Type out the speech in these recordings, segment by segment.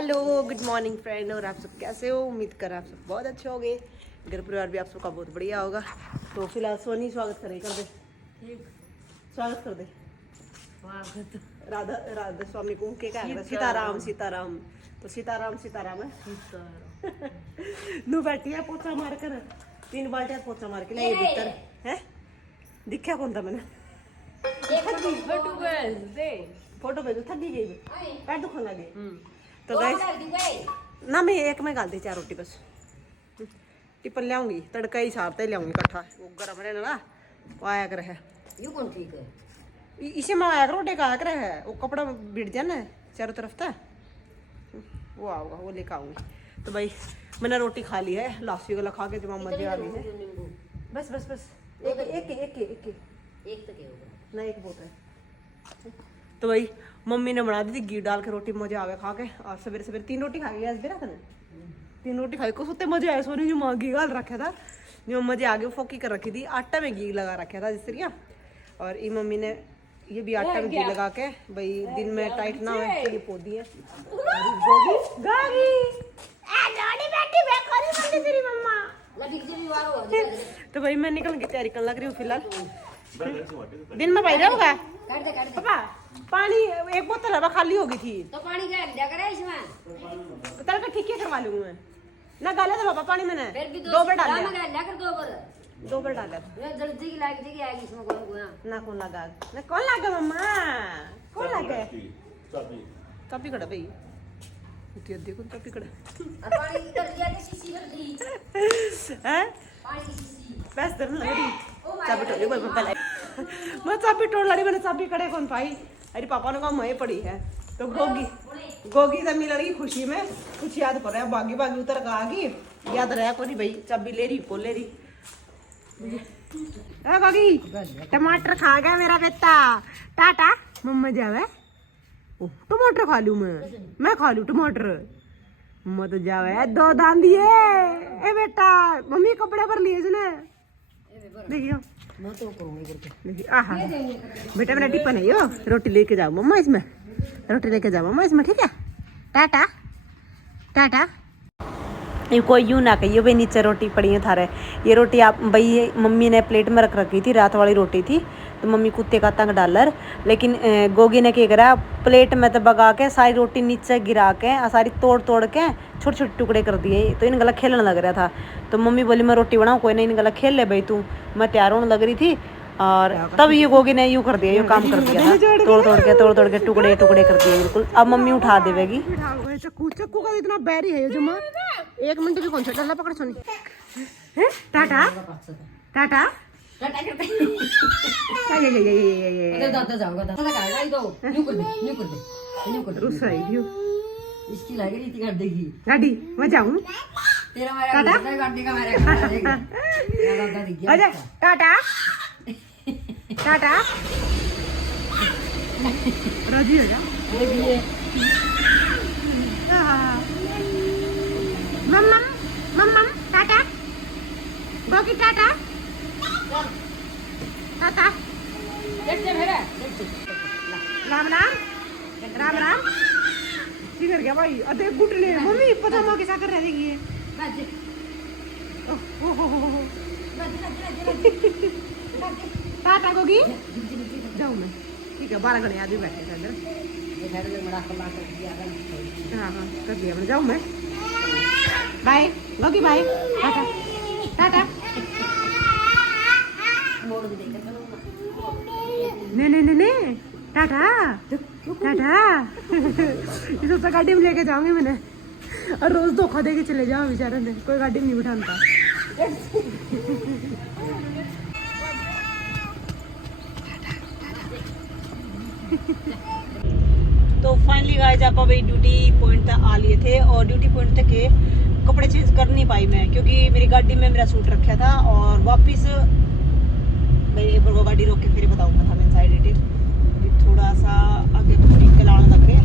Hello good morning friend. और आप सब कैसे हो? उम्मीद कर आप सब बहुत अच्छे होंगे। घर परिवार भी आप सबका बहुत बढ़िया होगा। तो फिलहाल सोनी स्वागत करें, कर दे स्वागत कर दे। राधा राधा स्वामी को के क्या है? सीताराम सीताराम। तो सीताराम सीताराम है। नू बैठी है पोछा मार कर, 3 बाल्टियां पोछा मार के ले भीतर है। दिखा कौन था मैंने? फोटो भेजो, थक गई पैर दुखने लगे। तो गाइस ना मैं एक में गाल दी 4 रोटी बस। टिपन लाऊंगी, तड़का ही सारते लाऊंगी इकट्ठा। वो गरम रहना ना, वो आया कर है। यू कौन ठीक है? इसे में आया कर रोटी का कर है। वो कपड़ा बिड़ जाना चारों तरफ था, वो आऊंगा, वो लेकर आऊंगी। तो भाई मैंने रोटी खा ली है, लासी वाला खा के जो मजे आ गई है। बस बस बस एक एक एक एक एक तो क्या होगा ना, एक बहुत है। तो भाई मम्मी ने बना दी थी घी डाल के रोटी, मजे आ गए खा के। और सवेरे सवेरे 3 रोटी खा गई आज बेरा था। 3 रोटी खाई को सोते मजे आए। सोने जो माँ घी गाल रखा था, जो मजे आ गए फोकी कर रखी थी, आटा में घी लगा रखा था जिस तरह। और ये मम्मी ने ये भी आटा में घी लगा के भाई दिन में टाइट ना हो ये पौधी है। तो भाई मैं निकल की तैयारी करने लग रही हूँ फिलहाल। दिन में भाई होगा पापा पानी एक बोतल हवा खाली होगी थी, तो पानी क्या लिया करे इसमें? तड़का ठीक करवा लूंगी मैं ना। गाले तो पापा पानी मैंने फिर भी 2 बार डाल मैं लिया कर 2 बार डाला। ये जल्दी की लाग जी की आएगी इसमें कौन गुना ना कौन लगा ना, कौन लगा मम्मा, कौन लगा चाबी कड़ा भाई देखो चाबी कड़ा और पानी इधर लिया के शीशी कर दी हैं पानी की शीशी बस दर लग रही चाबी टोली बोल पहले। मैं चाबी टोड़ लड़ी, मैंने चाबी कड़े कौन पाई। अरे पापा ने कहा मैं पड़ी है। तो गोगी से मिल रही खुशी में कुछ याद पड़ रहा है। बागी बागी उतर का आगी याद रहा को नहीं भाई। चाबी ले रही को ले रही बागी। टमाटर खा गया मेरा बेटा, टाटा मम्मा जावे। टमाटर खा लूं मैं खा लूं टमाटर। मत जावे 2 दान दिए ए बेटा। मम्मी कपड़े पर लिए ना, देखियो मैं तो करूंगी करके। आहा बेटा मेरा टिफिन है यो, रोटी लेके जाओ मम्मा इसमें, रोटी लेके जाओ मम्मा इसमें, ठीक है। टाटा टाटा। ये कोई यूं ना कहिए भाई नीचे रोटी पड़ी है थारे। ये रोटी आप भाई मम्मी ने प्लेट में रख रखी थी, रात वाली रोटी थी। तो मम्मी कुत्ते का तंग डालर, लेकिन गोगी ने क्या करा प्लेट में तो बगा के सारी रोटी नीचे गिरा के सारी तोड़ तोड़ के छोटे छोटे टुकड़े कर दिए। तो इन गला खेलने लग रहा था। तो मम्मी बोली मैं रोटी बनाऊँ, कोई नहीं इन गला खेल ले भाई तू। मैं तैयार होने लग रही थी और तब ये गोगी ने यूँ कर दिया, यूँ काम कर दिया था। तोड़ तोड़ के टुकड़े टुकड़े कर दिए बिल्कुल। अब मम्मी उठा देगी। चक्कू का इतना बैरी है जो 1 मिनट भी कौन सा डाला पकड़ सोनी। टाटा टाटा दादा जाऊंगा दादा का गाड़ी दो न्यू कर दे रुस रही थी इसकी लागे रीति कर देगी गाड़ी। मैं जाऊं तेरा मेरा गाड़ी का मेरा खाना देगा दादा दिख गया। अरे टाटा टाटा राजी हो जा। मम्मा मम्मा टाटा गोगी टाटा टाटा राम राम राम राम। की कर गया भाई? अरे गुटले मम्मी पता मां कैसा कर रही है। टाटा गोगी जाऊँ मैं, ठीक है। 12 घंटे आदमी बैठे थे अंदर। हाँ हाँ कर दिया मैंने, जाऊँ मैं। Bye Gogi bye tata tata. नहीं टाटा टाटा। इसे तो गाड़ी में लेके जाऊंगी मैंने, और रोज धोखा दे के चले जाओ बेचारे ने, कोई गाड़ी में नहीं बिठाता। तो फाइनली गाइस आप अभी ड्यूटी पॉइंट तक आ लिए थे। और ड्यूटी पॉइंट तक के कपड़े चेंज कर नहीं पाई मैं, क्योंकि मेरी गाड़ी में मेरा सूट रखा था। और वापस मैं एक बार वो गाड़ी रोक के फिर बताऊंगा था मैं साइड डिटेल। थोड़ा सा आगे लाना लग गया,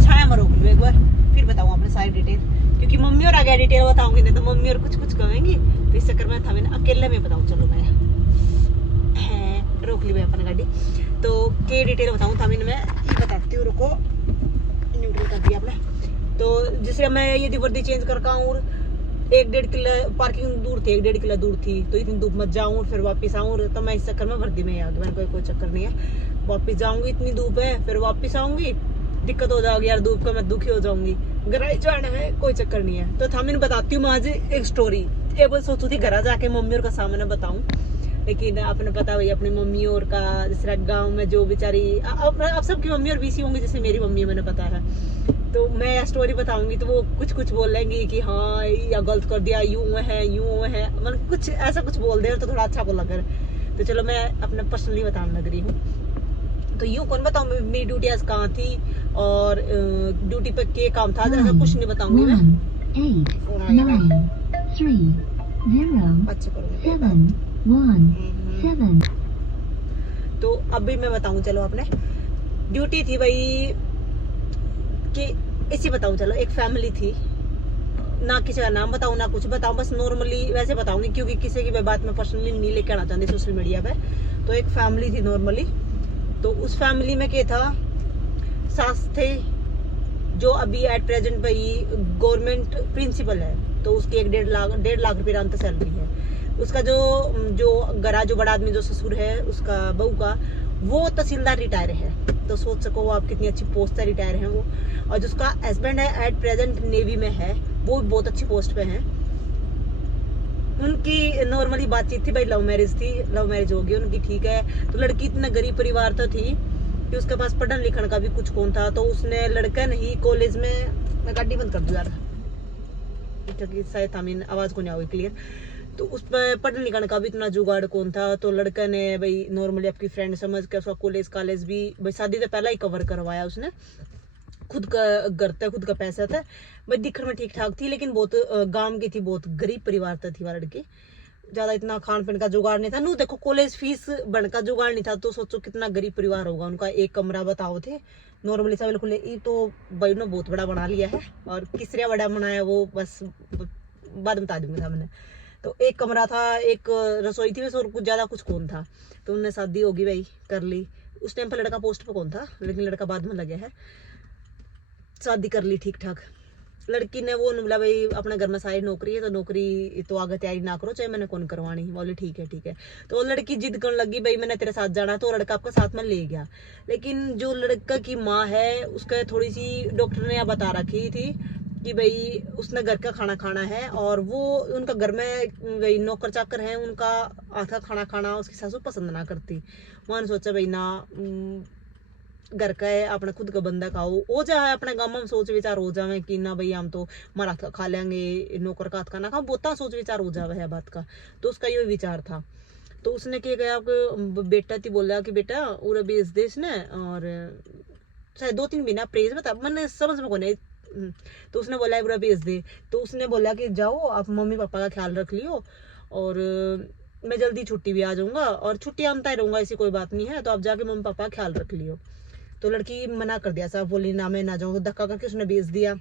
छाया में रोक लूँ एक बार फिर बताऊँ अपने सारी डिटेल। क्योंकि मम्मी और आगे डिटेल बताऊंगी नहीं तो मम्मी और कुछ कहेंगी, तो इस चक्कर में था मैंने अकेले में बताऊँ। चलो मैं रोक ली मैं अपनी गाड़ी। तो के डिटेल बताऊँ था मैं ये बताती हूँ, रुको न्यूट्रल कर दिया आपने। तो जिससे मैं यदि वर्दी चेंज करके आऊँ, 1-1.5 किलो पार्किंग दूर थी, 1-1.5 किलो दूर थी, तो इतनी धूप मत जाऊँ फिर वापस आऊँ, तो मैं इस चक्कर में वर्दी में आ गई। मैंने कोई चक्कर नहीं है, वापस जाऊंगी, इतनी धूप है, फिर वापस आऊंगी, दिक्कत हो जाएगी यार, धूप का मैं दुखी हो जाऊंगी, घर ही जाना है, कोई चक्कर नहीं है। तो था मैंने बताती हूँ आज एक स्टोरी। ये बस सोचू थी घर जाके मम्मी और का सामने बताऊं, लेकिन आपने पता भाई अपनी मम्मी और का, जिस गाँव में जो बेचारी अब सबकी मम्मी और बीसी होंगी, जैसे मेरी मम्मी, मैंने पता है, तो मैं यह स्टोरी बताऊंगी तो वो कुछ बोलेंगी कि हाँ या गलत कर दिया, यूं है मतलब कुछ ऐसा कुछ बोल दे तो थोड़ा अच्छा को लगे। तो चलो मैं अपना पर्सनली बताने लग रही हूँ। तो यूं कौन बताऊँ मेरी ड्यूटी आज कहाँ थी और ड्यूटी पे क्या काम था, ऐसा कुछ नहीं बताऊंगी मैं। 8, 9, 3, 0, 7, 1, 7। तो अभी मैं बताऊं, चलो आपने ड्यूटी थी भाई कि इसी बताऊं, चलो एक फैमिली थी, ना किसी का नाम बताऊं ना कुछ बताऊं, बस नॉर्मली वैसे बताऊंगी, क्योंकि किसी की बात में पर्सनली नहीं लेकर आना चाहती सोशल मीडिया पे। तो एक फैमिली थी नॉर्मली, तो उस फैमिली में क्या था, सास थे जो अभी एट प्रेजेंट भाई गवर्नमेंट प्रिंसिपल है, तो उसकी 1.5 लाख रुपये अंत सैलरी है। उसका जो गरा जो बड़ा आदमी जो ससुर है उसका बहू का, वो तहसीलदार रिटायर है, तो सोच सको आप कितनी अच्छी पोस्ट से रिटायर है वो। और जिसका हस्बैंड है एट प्रेजेंट नेवी में है, वो बहुत अच्छी पोस्ट पे है। उनकी नॉर्मली बातचीत थी भाई, लव मैरिज थी, लव मैरिज होगी उनकी, ठीक है। तो लड़की इतना गरीब परिवार तो थी कि उसके पास पढ़ने लिखने का भी कुछ कौन था, तो उसने लड़का नहीं कॉलेज में, मैं गाड़ी बंद कर दूँ यार क्योंकि शायद हमें आवाज को नहीं आओगी क्लियर। तो उस पर पढ़ने लिखने का भी इतना जुगाड़ कौन था, तो लड़का ने भाई नॉर्मली आपकी फ्रेंड समझ के उसका कॉलेज भी भाई शादी से पहले ही कवर करवाया उसने, खुद का घर था, खुद का पैसा था भाई, दिखने में ठीक ठाक थी, लेकिन बहुत गांव की थी, बहुत गरीब परिवार था थी वह लड़की, ज्यादा इतना खान पीन का जुगाड़ नहीं था। नू देखो कॉलेज फीस बन का जुगाड़ नहीं था, तो सोचो कितना गरीब परिवार होगा उनका। एक कमरा बताओ थे नॉर्मली सा बिल्कुल, तो भाई ने बहुत बड़ा बना लिया है, और किसरिया बड़ा बनाया वो बस बाद में बता दूंगी था मैंने। तो एक कमरा था, एक रसोई थी बस, और कुछ ज्यादा कुछ कौन था। तो उनने शादी होगी भाई, कर ली। उस टाइम पर लड़का पोस्ट पे कौन था, लेकिन लड़का बाद में लगे है, शादी कर ली ठीक ठाक। लड़की ने वो बोला भाई अपने घर में सारी नौकरी है, तो नौकरी तो आगे तैयारी ना करो, चाहे मैंने कौन करवानी। बोले ठीक है। तो वो लड़की जिद करने लगी भाई मैंने तेरे साथ जाना, तो लड़का आपका साथ में ले गया। लेकिन जो लड़का की माँ है उसका थोड़ी सी डॉक्टर ने बता रखी थी कि भाई उसने घर का खाना खाना है, और वो उनका घर में भाई नौकर चाकर है, उनका आधा खाना खाना उसकी सासू पसंद ना करती। वहां सोचा भाई ना घर का है, अपने खुद का बंदा खाओ हो जाए, अपने गाँव में सोच विचार हो जावे कि ना भाई हम तो हमारा हाथ खा लेंगे, नौकर का हाथ खाना खा, बहुत सोच विचार हो जावे है बात का। तो उसका ये विचार था। तो उसने क्या गया, बेटा थी बोला कि बेटा उरे बेच दे इसने, और शायद 2-3 महीना प्रेज बता, मैंने समझ में को नहीं। तो उसने बोला बुरा भेज दे। तो उसने बोला कि जाओ आप मम्मी पापा का ख्याल रख लियो, और मैं जल्दी छुट्टी भी आ जाऊंगा, और छुट्टी आमता ही रहूंगा, ऐसी कोई बात नहीं है, तो आप जाके मम्मी पापा का ख्याल रख लियो। तो लड़की मना कर दिया, साहब बोली ना मैं ना जाऊँ, धक्का करके उसने भेज दिया।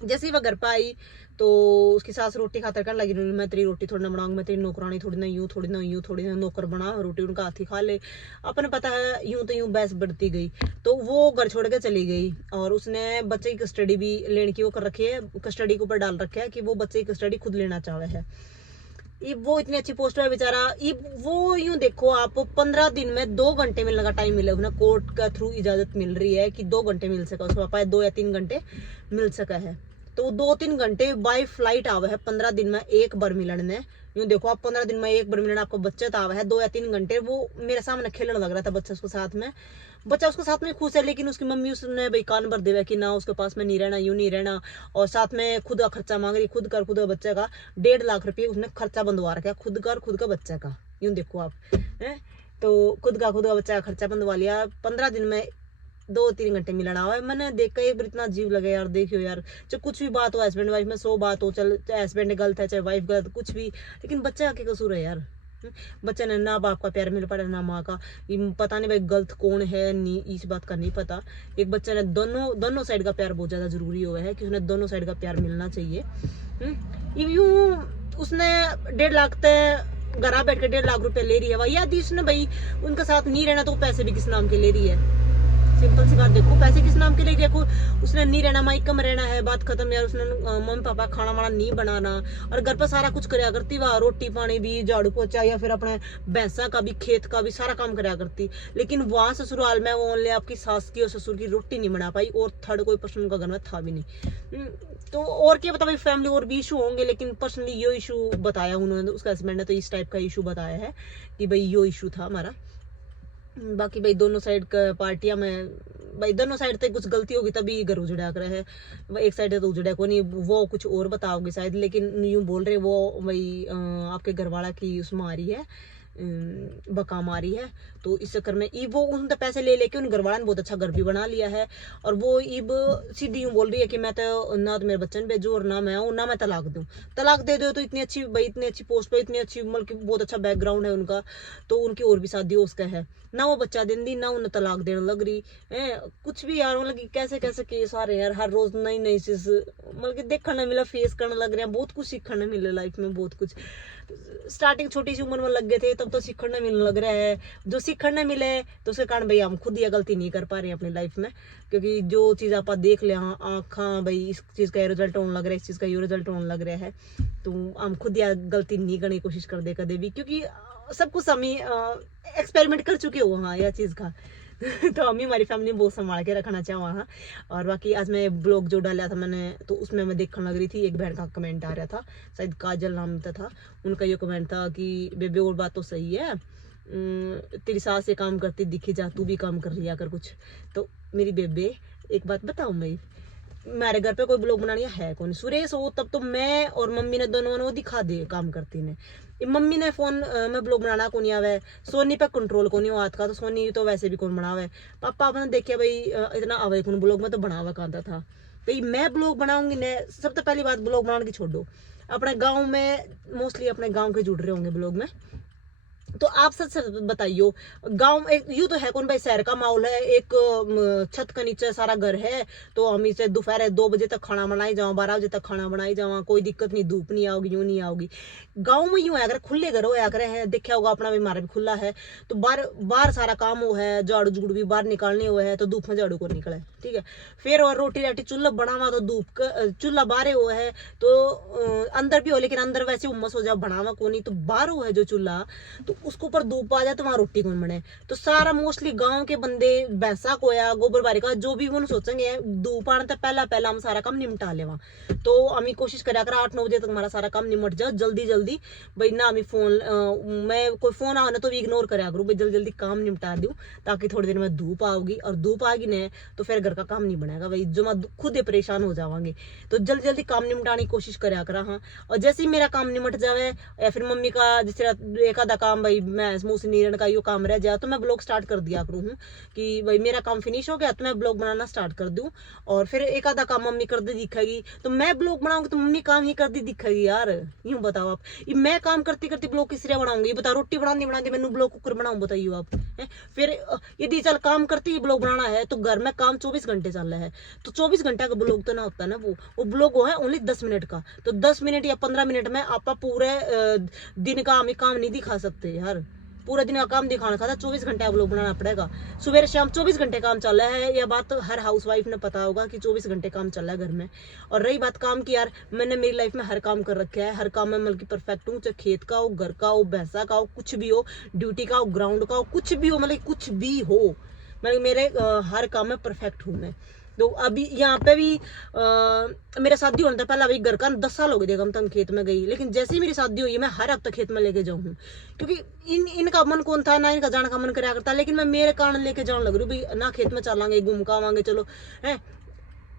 जैसे ही वह घर पर आई तो उसकी सास रोटी खातर करने लगी, मैं तेरी रोटी थोड़ी ना बनाऊंगी, मैं तेरी नौकरानी थोड़ी ना, यूं थोड़ी ना, यूं थोड़ी ना, नौकर बना रोटी उनका हाथी खा ले। अपने पता है यूं तो यूं बहस बढ़ती गई, तो वो घर छोड़ के चली गई। और उसने बच्चे की कस्टडी भी लेने की वो कर रखी है, कस्टडी के ऊपर डाल रखा है कि वो बच्चे की कस्टडी खुद लेना चाहे है। ये वो इतनी अच्छी पोस्ट है बेचारा, ये वो यूं देखो आप 15 दिन में 2 घंटे मिलने का टाइम मिला, उन्हें कोर्ट का थ्रू इजाजत मिल रही है कि 2 घंटे मिल सका, उसके पापा 2 या 3 घंटे मिल सका है। तो 2-3 घंटे बाय फ्लाइट आवा है 15 दिन में एक बार मिलने। यूं देखो आप 15 दिन में एक बार मिलने, आपको बच्चा तो आवा है 2 या 3 घंटे। वो मेरे सामने खेलने लग रहा था बच्चा उसके साथ में, बच्चा उसके साथ में खुश है, लेकिन उसकी मम्मी उसने भाई कान भर देवा कि ना उसके पास में नहीं रहना, यूं नहीं रहना, और साथ में खुद का खर्चा मांग रही, खुद का बच्चे का 1.5 लाख रुपये उसने खर्चा बंधवा रखा, खुद का बच्चे का। यूं देखो आप है, तो खुद का बच्चा का खर्चा बंधवा लिया। 15 दिन में 2-3 घंटे मिलना हुआ है। मैंने देखा एक बार इतना अजीब लगे यार, देखियो यार, चाहे कुछ भी बात हो हस्बैंड वाइफ में, 100 बात हो, चल चाहे हस्बैंड गलत है चाहे वाइफ गलत, कुछ भी, लेकिन बच्चा के कसूर है यार। बच्चे ने ना बाप का प्यार मिल पा ना माँ का, पता नहीं भाई गलत कौन है, नहीं इस बात का नहीं पता। एक बच्चे ने दोनों साइड का प्यार बहुत ज्यादा जरूरी हुआ है कि उसने दोनों साइड का प्यार मिलना चाहिए। यूं उसने 1.5 लाख तक घरा बैठ के 1.5 लाख रुपए ले रही है, या उसने भाई उनके साथ नहीं रहना तो पैसे भी किस नाम के ले रही है। सिंपल सी बात, देखो पैसे किस नाम के लिए, देखो उसने नहीं रहना, माइका में रहना है, बात खत्म यार। उसने मम्मी पापा खाना वाना नहीं बनाना और घर पर सारा कुछ कराया करती, वह रोटी पानी भी, झाड़ू पोछा या फिर अपने भैंसा का भी, खेत का भी सारा काम कराया करती। लेकिन वहां ससुराल में वो ओनली आपकी सास की और ससुर की रोटी नहीं बना पाई, और थर्ड कोई पर्सन उनका घर में था भी नहीं। तो और क्या पता भाई, फैमिली और भी इशू होंगे, लेकिन पर्सनली यो इशू बताया उन्होंने, उसका हस्बैंड ने तो इस टाइप का इशू बताया है कि भाई यो इशू था हमारा। बाकी भाई दोनों साइड का पार्टियां में, भाई दोनों साइड से कुछ गलती होगी तभी घर उजड़ा कर है, एक साइड है तो उजड़ा को नहीं, वो कुछ और बताओगे शायद, लेकिन यूं बोल रहे वो भाई आपके घर वाला की उसमें आ रही है, बका मारी है। तो इस चक्कर में ईब वो उन पैसे ले लेके उन घर वाला ने बहुत अच्छा घर भी बना लिया है, और वो ईब सीधी यूं बोल रही है कि मैं तो ना तो मेरे बच्चन भेजू और ना मैं हूँ, ना मैं तलाक दूं। तलाक दे दो तो इतनी अच्छी भाई, इतनी अच्छी पोस्ट पे, इतनी अच्छी मतलब बहुत अच्छा बैकग्राउंड है उनका, तो उनकी और भी शादी हो उसका है ना, वो बच्चा देन दी ना उन्हें तलाक देने लग रही है। कुछ भी यार मतलब कैसे कैसे केस आ रहे हैं यार, हर रोज नई नई चीज मतलब देखने मिला, फेस करने लग रहे हैं, बहुत कुछ सीखने मिले लाइफ में, बहुत कुछ। स्टार्टिंग छोटी सी उम्र में लग गए थे तब तो सीखने मिलने लग रहा है, जो सीखने मिले तो उसके कारण भाई हम खुद ये गलती नहीं कर पा रहे हैं अपनी लाइफ में, क्योंकि जो चीज आप देख ले आँखा भाई इस चीज का ये रिजल्ट होने लग रहा है, इस चीज का ये रिजल्ट होने लग रहा है, तो हम खुद यह गलती नहीं करने की कोशिश कर दे कदे भी, क्योंकि सब कुछ हम ही एक्सपेरिमेंट कर चुके हो हाँ यह चीज का। तो हम ही हमारी फैमिली बहुत संभाल के रखना चाहो हाँ। और बाकी आज मैं ब्लॉग जो डाला था मैंने, तो उसमें मैं देखने लग रही थी, एक बहन का कमेंट आ रहा था, शायद काजल नाम था उनका, ये कमेंट था कि बेबे और बात तो सही है, तेरी सास से काम करती दिखी जा, तू भी काम कर लिया कर कुछ। तो मेरी बेबे एक बात बताऊं भाई, मेरे घर पे कोई ब्लॉग बनानी है कौन, सुरेश हो तब तो मैं और मम्मी ने दोनों ने वो दिखा दिए काम करती ने, मम्मी ने फोन में ब्लॉग बनाना को नहीं आवे, सोनी पे कंट्रोल को नहीं हो हाथ का, तो सोनी तो वैसे भी कौन बनावे, पापा आपने देखिए भाई इतना आवे कौन ब्लॉग में, तो बनावा कहता था भाई मैं ब्लॉग बनाऊंगी ने। सबसे पहली बात ब्लॉग बनाने की छोड़ो, अपने गाँव में मोस्टली अपने गाँव के जुड़ रहे होंगे ब्लॉग में, तो आप सच सच बताइयो, गांव एक यूं तो है कौन भाई, शहर का माहौल है, एक छत के नीचे सारा घर है, तो हम इसे दोपहर 2 बजे तक खाना बनाई जाओ, 12 बजे तक खाना बनाई जाओ, कोई दिक्कत नहीं, धूप नहीं आओगी, यूं नहीं आओगी। गाँव में यूं है, अगर खुले घर हो करे हैं, देखा होगा अपना भी, हमारा भी खुला है, तो बाहर सारा काम हो है, झाड़ू झुड़ू भी बाहर निकालने हुए है, तो धूप में झाड़ू को निकले, ठीक है। फिर और रोटी राटी चूल्हा बनावा, तो धूप चूल्हा बाहर हुआ है, तो अंदर भी हो, लेकिन अंदर वैसे उमस हो जाओ बनावा को नहीं, तो बाहर हो है जो चूल्हा, तो उसको ऊपर धूप आ जाए तो वहां रोटी कौन बने। तो सारा मोस्टली गांव के बंदे भैंसा को या गोबर बारी का जो भी वो सोचेंगे धूप आने तक पहला हम सारा काम निपटा ले वहां। तो हमें कोशिश करा कर 8-9 बजे तक हमारा सारा काम निपट जाओ जल्दी जल्दी भाई ना। हमें फोन मैं कोई फोन आओ ना तो भी इग्नोर करा करूँ भाई, जल्दी जल्दी काम निपटा दूं, ताकि थोड़ी देर में धूप आओगी, और धूप आएगी ना तो फिर घर का काम नहीं बनेगा भाई, जो मैं खुद ही परेशान हो जावांगे। तो जल्दी जल्दी काम निपटाने की कोशिश करा करा हाँ। और जैसे ही मेरा काम निपट जावे या फिर मम्मी का जिस तरह एक आधा काम भाई मैं मुंह से नीरण का यो काम रह जाए, तो मैं ब्लॉग स्टार्ट कर दिया करूँ हूँ कि भाई मेरा काम फिनिश हो गया तो मैं ब्लॉग बनाना स्टार्ट कर दूं। और फिर एक आधा काम मम्मी कर दी दिखेगी, तो मैं ब्लॉग बनाऊंगी तो मम्मी काम ही कर दी दिखेगी यार। यूं बताओ आप, मैं काम करती करती ब्लॉग किस तरह बनाऊंगी बताओ, रोटी बनानी बनाती मैंने ब्लॉग कुकर बनाऊं बताइए आप है? फिर यदि चल काम करती ही ब्लॉग बनाना है तो घर में काम 24 घंटे चल रहा है, तो 24 घंटे का ब्लॉग तो ना होता है ना, वो ब्लॉग वो है ओनली 10 मिनट का। तो 10 मिनट या 15 मिनट में आप पूरे दिन का हमें काम नहीं दिखा सकते यार, पूरा दिन का काम दिखाना था, 24 घंटे आप लोग बनाना पड़ेगा। सुबह शाम 24 घंटे काम चल रहा है, यह बात हर हाउसवाइफ ने पता होगा कि 24 घंटे काम चल रहा है घर में। और रही बात काम की यार, मैंने मेरी लाइफ में हर काम कर रखा है, हर काम में मतलब परफेक्ट हूँ, चाहे खेत का हो, घर का हो, भैंसा का हो, कुछ भी हो, ड्यूटी का हो, ग्राउंड का हो, कुछ भी हो, मतलब कुछ भी हो, मतलब मेरे हर काम में परफेक्ट हूँ मैं। तो अभी यहाँ पे भी मेरा शादी होने था पहले, अभी घर का 10 साल हो गए कम तक खेत में गई, लेकिन जैसे ही मेरी शादी हुई मैं हर हफ्ता खेत में लेके जाऊँ, क्योंकि इनका मन कौन था ना, इनका जाने का मन कराया करता, लेकिन मैं मेरे कारण लेके जाने लग रही हूँ भाई ना, खेत में चलांगे घूम का आवांगे चलो है,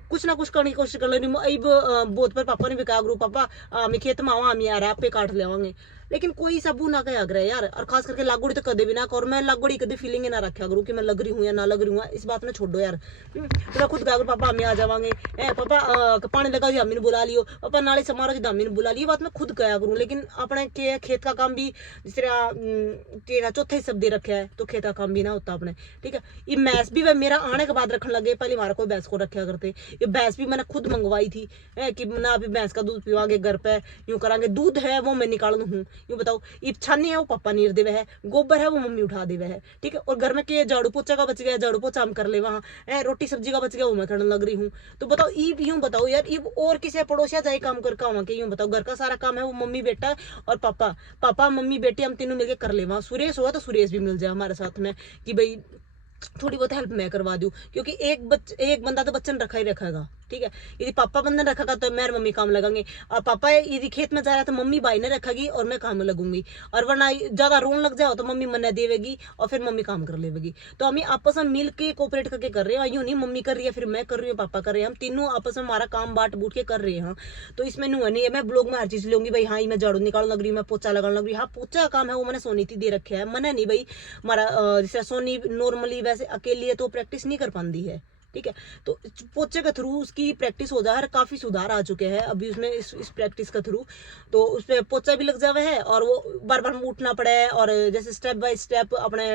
कुछ ना कुछ करने की कोशिश कर रही हूँ। बहुत पर पापा ने भी कहा, ग्रुप पापा मैं खेत में आवा, हम यार आप पे काट ले, लेकिन कोई सबू ना कहा करे यार, और खास करके लागोड़ी तो कदे भी ना कर, मैं लागोड़ी कभी फीलिंग ना रखा करूँ कि मैं लग रही हूँ या ना लग रही हूँ, इस बात ने छोड़ो यार। तो मैं खुद कहा पापा हम आ जावांगे, पापा पानी लगा दिया अम्मी ने बुला लियो, पापा नाले समारो जी अम्मी ने बुला लियो, बात मैं खुद कहा करूँ। लेकिन अपने के खेत का काम भी जिस तरह चौथा ही सब दे रखा है, तो खेत का काम भी ना होता अपने, ठीक है। ये मैस भी मेरा आने के बाद रखने लगे, पहले हमारा कोई भैंस को रखा करते, ये भैंस भी मैंने खुद मंगवाई थी कि ना अभी भैंस का दूध पीवांगे घर पे, यूं करांगे, दूध है वो मैं निकाल हूँ, यूं बताओ, ये छानी है वो पापा नीर देवे है, गोबर है वो मम्मी उठा देवे है, ठीक है। और घर में के झाड़ू पोछा का बच गया, झाड़ू पोछा हम कर ले वहाँ, रोटी सब्जी का बच गया वो मैं करने लग रही हूँ। तो बताओ ईब, यूं बताओ यार, ईब और किसी पड़ोसिया जाए काम कर वहाँ के, यूं बताओ घर का सारा काम है वो मम्मी बेटा और पापा मम्मी बेटी हम तीनों मिलकर कर ले। वहाँ सुरेश हुआ तो सुरेश भी मिल जाए हमारे साथ में कि भाई थोड़ी बहुत हेल्प मैं करवा दूं, क्योंकि एक बंदा तो बच्चन रखा ही रखेगा, ठीक है। यदि पापा बंधन रखेगा तो मैं और मम्मी काम लगाएंगे, और पापा यदि खेत में जा रहा है तो मम्मी भाई ने रखेगी और मैं काम में लगूंगी, और वरना ज्यादा रोन लग जाओ तो मम्मी मन्ना देवेगी और फिर मम्मी काम कर लेगी। तो हम आपस में मिल के कोऑपरेट करके कर रहे हैं, यूं नहीं मम्मी कर रही है फिर मैं कर रही हूँ पापा कर रहे हैं, हम तीनों आपस में हमारा काम बांट बूट के कर रहे हैं। तो इसमें नहीं है मैं ब्लॉग में हर चीज लूंगी भाई, हाँ मैं झाड़ू निकालने लग रही हूँ, मैं पोछा लगाने लग रही हूँ, हाँ पोछा काम है वो मैंने सोनी थी दे रखे है, मैंने नहीं भाई हमारा जैसे सोनी नॉर्मली वैसे अकेली है तो प्रैक्टिस नहीं कर पाती है, ठीक है। तो पोचे के थ्रू उसकी प्रैक्टिस हो जाए, काफी सुधार आ चुके हैं अभी उसमें इस प्रैक्टिस के थ्रू, तो उसपे पोचा भी लग जावे है और वो बार बार उठना पड़े और जैसे स्टेप बाय स्टेप अपने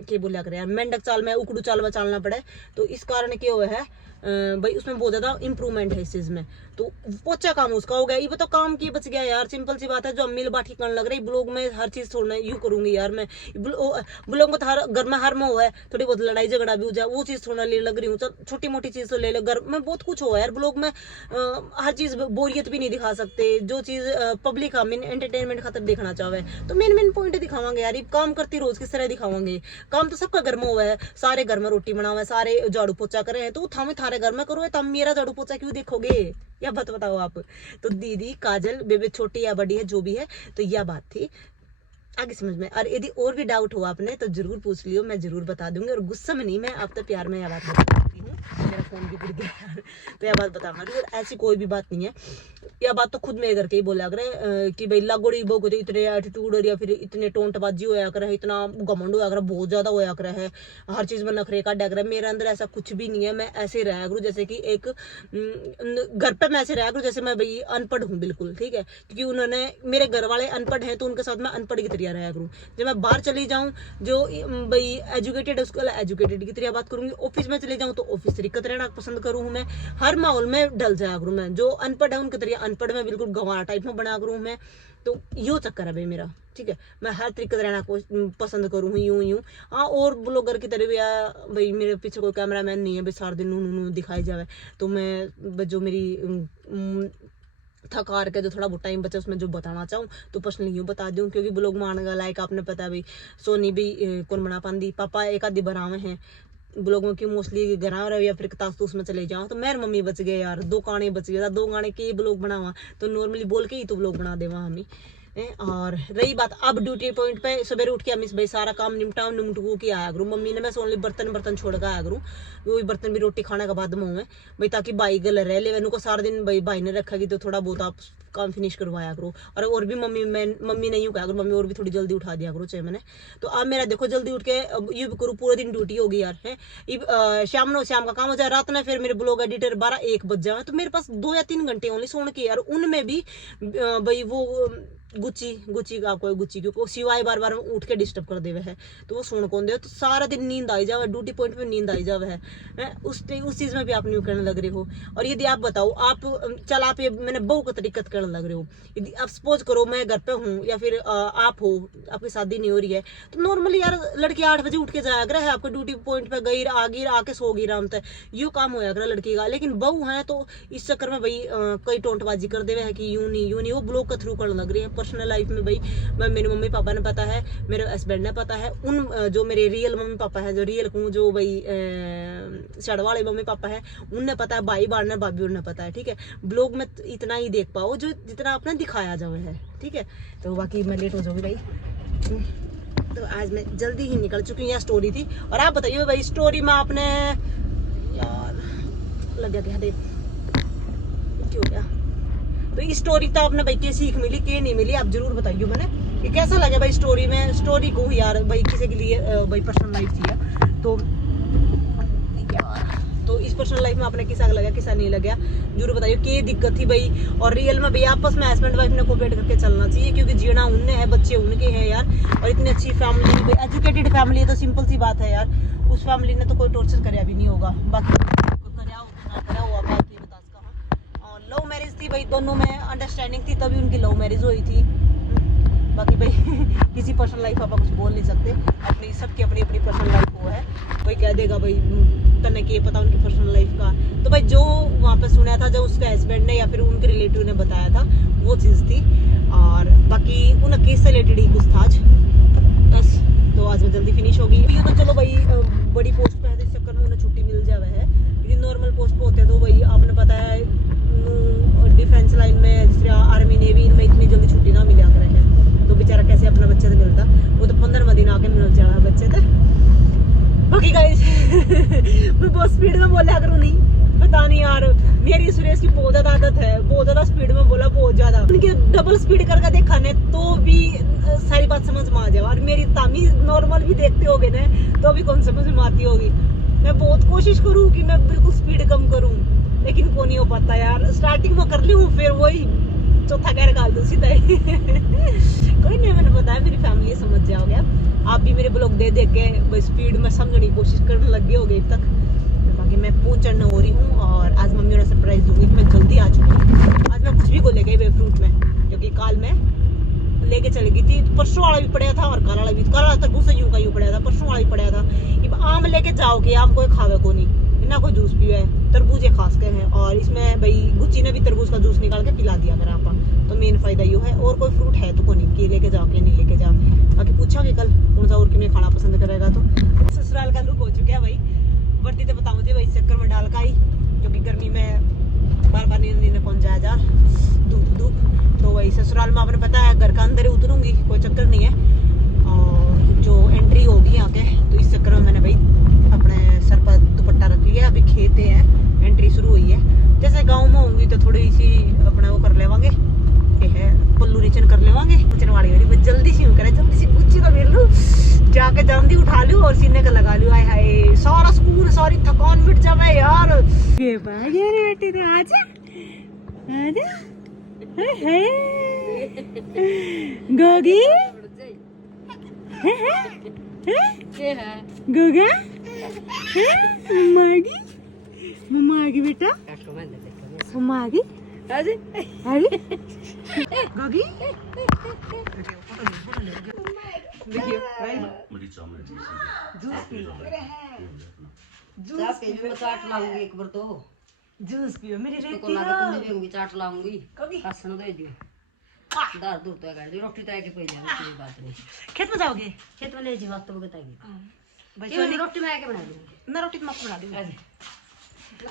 के बोलिया करे यार मेंढक चाल में उकड़ू चाल में चलना पड़े। तो इस कारण क्या हुआ है भाई उसमें बहुत ज्यादा इंप्रूवमेंट है इस चीज में। तो पोचा काम उसका हो गया, ये बताओ काम की बच गया यार, सिंपल सी बात है। जो मिल बाठी करने लग रही ब्लॉग में हर चीज छोड़ना यूं करूंगी यार मैं, ब्लॉग में तो हर घर में हर में हुआ है, थोड़ी बहुत लड़ाई झगड़ा भी हो जाए वो चीज थोड़ा ले लग रही हूँ, छोटी मोटी चीज तो ले लो, घर में बहुत कुछ हुआ यार ब्लॉग में, हर चीज बोरियत भी नहीं दिखा सकते, जो चीज पब्लिक हम एंटरटेनमेंट खातर देखना चाहे तो मेन पॉइंट दिखावांगे यार। काम करती रोज किस तरह दिखावांगे, काम तो सबका घर में हुआ है, सारे घर में रोटी बना हुआ है, सारे झाड़ू पोछा करे हैं, तो थारे घर में करो, तब मेरा झाड़ू पोछा क्यों देखोगे, या बात बताओ आप। तो दीदी काजल बेबे छोटी या बड़ी है जो भी है, तो यह बात थी आगे समझ में। और यदि और भी डाउट हो आपने तो जरूर पूछ लियो, मैं जरूर बता दूंगी, और गुस्सा में नहीं, मैं आप तो प्यार में यह बात बताती हूँ। मेरा फोन भी गिर गया यार, तो यह बात बताना, और ऐसी कोई भी बात नहीं है, यह बात तो खुद मेरे घर के ही बोला करे कि भाई लागोड़ी बो को इतने एटीट्यूड और या फिर इतने टोंटबाजी होया करे, इतना घमंड होया करे, बहुत ज्यादा होया करे है, हर चीज में नखरे काटा करे। मेरे अंदर ऐसा कुछ भी नहीं है, मैं ऐसे रहा करूँ जैसे कि एक घर पे मैं ऐसे रहा करूँ जैसे मैं भाई अनपढ़ हूँ बिल्कुल, ठीक है। क्योंकि उन्होंने मेरे घर वाले अनपढ़ हैं तो उनके साथ मैं अनपढ़ की तरह रहा करूँ। जब मैं बाहर चली जाऊँ जो भाई एजुकेटेड है उसको एजुकेटेड की तरह बात करूंगी, ऑफिस में चले जाऊँ तो ऑफिस तरीके रहना पसंद करूँ मैं, हर माहौल में ढल जाया करूँ मैं, जो अनपढ़ है उनके तरह अनपढ़ में बिल्कुल गंवारा टाइप में बना करूँ मैं। तो यो चक्कर है भाई मेरा, ठीक है। मैं हर तरीके से रहना पसंद करूँ यूं हाँ। और ब्लॉगर की तरह भी भाई मेरे पीछे कोई कैमरा मैन नहीं है भाई सारा दिन नू दिखाई जावे, तो मैं जो मेरी थकार के जो थोड़ा बहुत टाइम बचा उसमें जो बताना चाहूँ तो पर्सनली यूँ बता दूँ, क्योंकि ब्लॉग मानेगा लाइक आपने पता है भाई सोनी भी कौन बना पाती, पापा एक आधी बनावे हैं ब्लॉगों की मोस्टली घरा रहे या फिर तास्तूस में चले जाओ, तो मेरे मम्मी बच गए यार, 2 गाने बच गए, 2 गाने के ब्लॉग बनावा तो नॉर्मली बोल के ही तो ब्लॉग बना देवा हमें। और रही बात अब ड्यूटी पॉइंट पे सवेरे उठ के मिस भाई सारा काम निमटू के आया करूँ, मम्मी ने मैं सोनली बर्तन छोड़ के आया करूँ, वही बर्तन भी रोटी खाने के बाद में भाई, ताकि भाई गल रह ले वेनू को सारा दिन भाई ने रखेगी तो थोड़ा बहुत आप काम फिनिश करवाया करो। और भी मम्मी नहीं कहा करो, मम्मी और भी थोड़ी जल्दी उठा दिया करो चाहे मैंने। तो अब मेरा देखो जल्दी उठ के ये करूँ, पूरा दिन ड्यूटी होगी यार है, शाम का काम हो जाए, रात में फिर मेरे ब्लॉग एडिटर 12-1 बज जाए, तो मेरे पास 2 या 3 घंटे ओनली सोने के यार, उनमें भी भाई वो गुच्ची का कोई गुच्ची क्योंकि सिवाय बार उठ के डिस्टर्ब कर देवे है, तो वो सुन कौन दे, तो सारा दिन नींद आई जावे, ड्यूटी पॉइंट पे नींद आई जावे है उस चीज में भी आप न्यू करने लग रहे हो। और यदि आप बताओ आप ये मैंने बहु का तरीका करने लग रहे हो, यदि आप सपोज करो मैं घर पे हूँ या फिर आप हो, आपकी शादी नहीं हो रही है, तो नॉर्मली यार लड़की 8 बजे उठ के जाया करे है, आपको ड्यूटी पॉइंट पे गई आके सो गई आराम से, यू काम होया करे लड़की का। लेकिन बहू है तो इस चक्कर में भाई कई टोंटबाजी कर देवे है कि यूं नहीं वो ब्लॉग का थ्रू करने लग रही है। पर्सनल लाइफ में भाई मेरे मम्मी पापा ने पता है, मेरे हस्बैंड ने पता है, उन जो मेरे रियल मम्मी पापा है, जो रियल कहूँ जो भाई सड़ वाले मम्मी पापा है उन्हें पता है, भाई बाढ़ भाभी उन्हें पता है, ठीक है। ब्लॉग में इतना ही देख पाओ जो जितना आपने दिखाया जावे है, ठीक है। तो बाकी मैं लेट हो जाऊंगी भाई, तो आज मैं जल्दी ही निकल चुकी हूँ, यह स्टोरी थी। और आप बताइए भाई स्टोरी में आपने यार लग गया देख क्यों गया, तो इस स्टोरी तो आपने भाई क्या सीख मिली क्या नहीं मिली आप जरूर बताइए मैंने कि कैसा लगा भाई स्टोरी में। स्टोरी को यार भाई किसी के लिए भाई पर्सनल लाइफ थी तो यार, तो चीज पर्सनल लाइफ में अपने किसा लगा किसा नहीं लगा, जरूर बताइए क्या दिक्कत थी भाई। और रियल में भैया आपस में हस्बैंड वाइफ ने कोऑपरेट करके चलना चाहिए, क्योंकि जीना उनने है, बच्चे उनके हैं यार। और इतनी अच्छी फैमिली, एजुकेटेड फैमिली है तो सिंपल सी बात है यार, उस फैमिली ने तो कोई टॉर्चर कराया भी नहीं होगा। बाकी लव मैरिज थी भाई, दोनों में अंडरस्टैंडिंग थी तभी उनकी लव मैरिज हुई थी। बाकी भाई किसी पर्सनल लाइफ आप कुछ बोल नहीं सकते, अपनी सबकी अपनी अपनी पर्सनल लाइफ वो है, कोई कह देगा भाई तने के पता उनकी पर्सनल लाइफ का। तो भाई जो वहाँ पे सुना था, जो उसके हस्बैंड ने या फिर उनके रिलेटिव ने बताया था वो चीज़ थी। और बाकी उन केस से रिलेटेड ही कुछ था आज बस। तो आज में जल्दी फिनिश होगी ये तो चलो भाई, बड़ी पोस्ट पे है तो इस चक्कर में उन्हें छुट्टी मिल जावे है। लेकिन नॉर्मल पोस्ट पे होते तो भाई आपने पता है डिफेंस लाइन में जैसे आर्मी नेवी इनमें इतनी जल्दी छुट्टी ना मिला कर है, तो बेचारा कैसे अपना बच्चे से मिलता, वो तो 15 दिन आके मिल जाना बच्चे थे। बाकी गाइस मैं बहुत स्पीड में बोला करूँ, नहीं पता नहीं यार, मेरी सुरेश की बहुत ज़्यादा आदत है, बहुत ज़्यादा स्पीड में बोला, बहुत ज़्यादा। उनकी डबल स्पीड करके देखा ने तो भी सारी बात समझ में आ जाए, और मेरी तामी नॉर्मल भी देखते होगे ना तो भी कौन समझ में आती होगी। मैं बहुत कोशिश करूँ कि मैं बिल्कुल स्पीड कम करूँ, लेकिन को नहीं हो पाता यार। स्टार्टिंग में कर लूँ फिर वही चौथा गैर डाल दूँ सीधा ही कोई नहीं, मैंने बताया मेरी फैमिली समझ जाओगे आप भी मेरे ब्लॉग दे दे के स्पीड में समझने की कोशिश करने लगे हो गई तक। बाकी मैं पहुंचने हो रही हूँ और आज मम्मी ने सरप्राइज दूंगी कि मैं जल्दी आ चुकी हूँ। आज मैं कुछ भी को ले गई वे फ्रूट में, क्योंकि काल मैं लेके चली गई थी, परसों वाला भी पड़ा था और कल वाला भी, कल वाला तरबूज यूं का यूं पड़ा था, परसों वाला भी पड़ा था। अब आम लेके जाओगे, आम कोई खावे को नहीं ना, कोई जूस पियो है, तरबूज खास के हैं। और इसमें भाई गुच्ची ने भी तरबूज का जूस निकाल के पिला दिया मेरा आपा, तो मेन फायदा ये है। और कोई फ्रूट है तो को नहीं कि लेके जाओ कि नहीं लेके जाओ। बाकी पूछांगे कल कौन सा और किन्हें खाना पसंद करेगा। तो ससुराल का लुक हो चुका है भाई, वर्दी तो बताऊँ भाई इस चक्कर में डाल का ही, क्योंकि गर्मी में बार बार नींद कौन जाया जा, धूप। तो वही ससुराल में आपने पता है घर का अंदर ही उतरूंगी, कोई चक्कर नहीं है। और जो एंट्री होगी यहाँ के, तो इस चक्कर में मैंने भाई अपने सर पर दुपट्टा रख लिया। अभी खेते हैं, एंट्री शुरू हुई है। जैसे गांव में होंगी तो थोड़ी सी अपना वो कर लेवांगे, ये है पल्लू नीचन कर लेवांगे, नीचन वाली वाली जल्दी सी करे, जल्दी सी गुच्ची तो मिल लूँ, जाके जल्दी उठा लूँ और सीने का लगा लूँ। आए हाय सारा सुकून सारी थकान मिट जावे यार। ये बेटी तो आजा आजा गोगी गोगा मम्मा आ गई बेटा, मम्मा आ गई अरे गोगी देखियो जूस पियो, चाट लाऊंगी एक बार तो जूस पियो मेरी तो रेती कोला तो देऊंगी, चाट लाऊंगी, कासन दे दियो, दार दूर तो कर दी, रोटी ताई के पे जाए, कोई बात नहीं। खेत में जाओगे, खेत में ले जी वक्त बताएगी भाई सोनी रोटी मैं आके बना दूंगी ना, रोटी तो मत बना दूंगी, मैं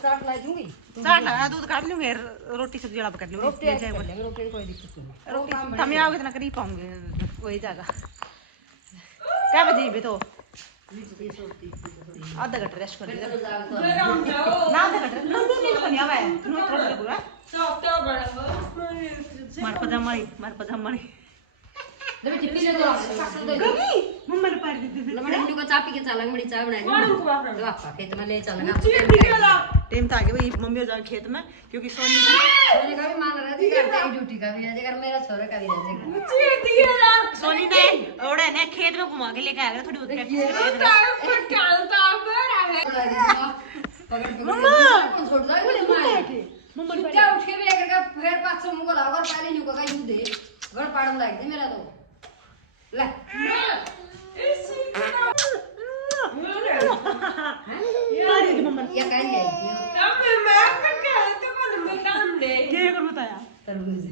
चाट ला दूंगी, चाट लगा दूध काट लूंगे, रोटी सब्जी वाला पकड़ लूंगी, रोटी ऐसे कर लेंगे, रोटी कोई दिक्कत नहीं। रोटी हम आओगे तो ना कर ही पाऊंगे वही जगह। क्या बजे भी तो आधा घंटा रेस्ट कर ले ना, आधा घंटा नींद को नहीं आवे नो थोड़ा पूरा मार पजामा दबे चिप्पी ले तो कासन दे गमी मम्मा ने पार दे ले मैंने इनको चाय पी के चलेंगे, बड़ी चाय बनाएंगे तो आपका खेत में ले चलेंगे। टाइम था कि भाई मम्मी हो जाए खेत में, क्योंकि सोनी का भी मान रहा थी करते ही ड्यूटी का भी है, अगर मेरा छोरा का भी रहेगा। सोनी ने ओड़े ने खेत में घुमा के लेके आया थोड़ी बहुत प्रैक्टिस मम्मा छोड़ दे मम्मा क्या उठ के भी लेकर फिर 500 मुंह लगा और पहले न्यू का यूं दे घर पाड़म लाग दे मेरा तो ले ये कह ले मैं तो कौन दे के कर बताया तरबूज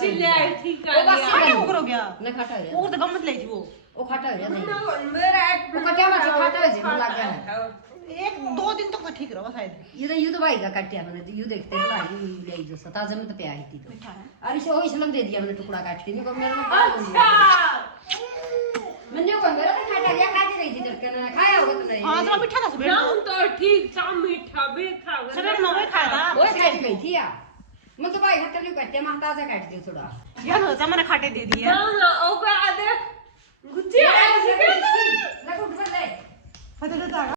चिल्ले ठीक कर लिया वो करो गया ना खाता है वो तो गमत ले जी वो खाता है नहीं मेरा वो कटिया में खाता है जी लग गया है 1-2 दिन तक तो ठीक रहा शायद। ये तो भाई का कटिया मैंने यू देखते हैं भाई ले जो सताजे में तो पे आई थी तो अरे इसे इसलम दे दिया मैंने टुकड़ा काट के नहीं को मेरे में मैंने को मेरा तो खाता गया खा के गई थी जब के खाया होगा तो नहीं। हां तो मीठा था सुबह नाम तो ठीक था, मीठा भी था, सुबह में खाया था वो खा के गई थी यार। मैं तो भाई हटने कहते माता से काट दे थोड़ा यार हो मैंने खाटे दे दिए ना ओका आदे गुच्ची ऐसे लगो ले फतेह